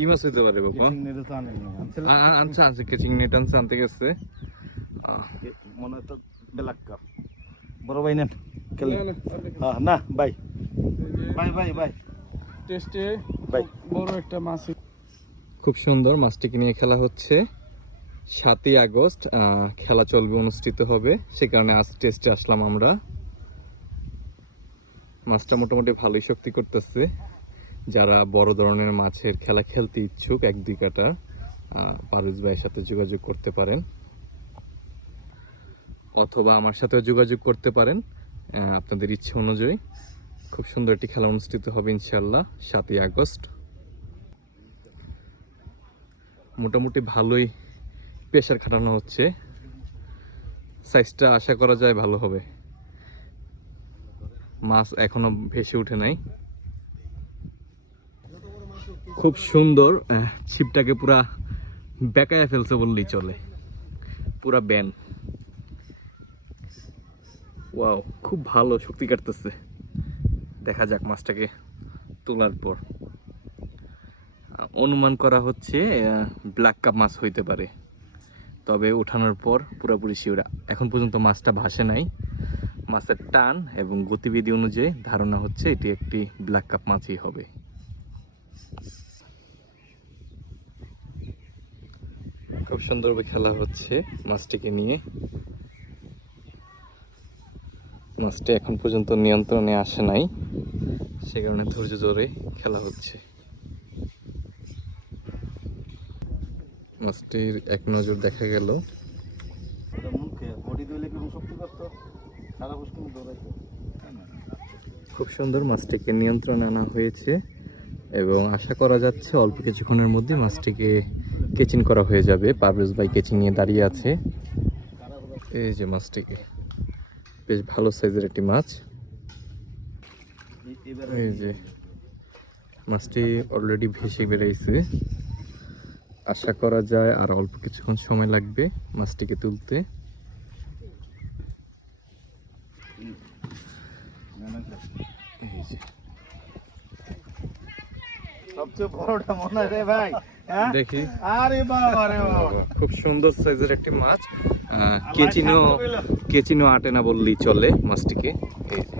কি মাছ হইতে পারে বাবা? আনছে আনছে কেচিং নেট আনছে, আনতে গেছে মনে হয় তো বেলাক্কা বড় ভাই নেন না ভাই ভাই ভাই ভাই টেস্টে ভাই বড় একটা মাছ। খুব সুন্দর মাছটিকে নিয়ে খেলা হচ্ছে। 7ই আগস্ট খেলা চলবে, অনুষ্ঠিত হবে, সে কারণে আজ টেস্টে আসলাম আমরা। মাছটা মোটামুটি ভালোই শক্তি করতেছে। যারা বড় ধরনের মাছের খেলা খেলতে ইচ্ছুক 1-2 কাটার, পারুজ ভাইয়ের সাথে যোগাযোগ করতে পারেন, অথবা আমার সাথেও যোগাযোগ করতে পারেন আপনাদের ইচ্ছে অনুযায়ী। খুব সুন্দর একটি খেলা অনুষ্ঠিত হবে ইনশাল্লাহ 7ই আগস্ট। মোটামুটি ভালোই প্রেশার খাটানো হচ্ছে, সাইজটা আশা করা যায় ভালো হবে। মাছ এখনো ভেসে উঠে নাই। খুব সুন্দর, ছিপটাকে পুরা বেকায়া ফেলছে বললেই চলে, পুরা ব্যান। ওয়াও, খুব ভালো শক্তি কাটতেছে। দেখা যাক মাছটাকে তোলার পর। অনুমান করা হচ্ছে ব্ল্যাক কাপ মাছ হইতে পারে, তবে ওঠানোর পর পুরোপুরি শিওর। এখন পর্যন্ত মাছটা ভাসে নাই। মাছের টান এবং গতিবিধি অনুযায়ী ধারণা হচ্ছে এটি একটি ব্ল্যাক কাপ মাছই হবে। খুব সুন্দরভাবে খেলা হচ্ছে মাছটিকে নিয়ে। মাছটি এখন পর্যন্ত নিয়ন্ত্রণে আসে নাই, সে কারণে ধৈর্য ধরে খেলা হচ্ছে। মাছটির এক নজর দেখা গেল। খুব সুন্দর মাছটিকে নিয়ন্ত্রণে আনা হয়েছে এবং আশা করা যাচ্ছে অল্প কিছুক্ষণের মধ্যে মাছটিকে কেচিং করা হয়ে যাবে। পারভেজ ভাই কেচিং নিয়ে দাঁড়িয়ে আছে। এই যে মাছটিকে, বেশ ভালো সাইজের একটি মাছ। এই যে মাছটি অলরেডি ভেসে বেরিয়েছে। আশা করা যায় আর অল্প কিছুক্ষণ সময় লাগবে মাছটিকে তুলতে। সবচেয়ে বড়টা মনে হয় রে ভাই, দেখি। আরে বাবা রে বাবা, খুব সুন্দর সাইজের একটি মাছ। কেচিনো আটে না বললেই চলে মাছটিকে। এই যে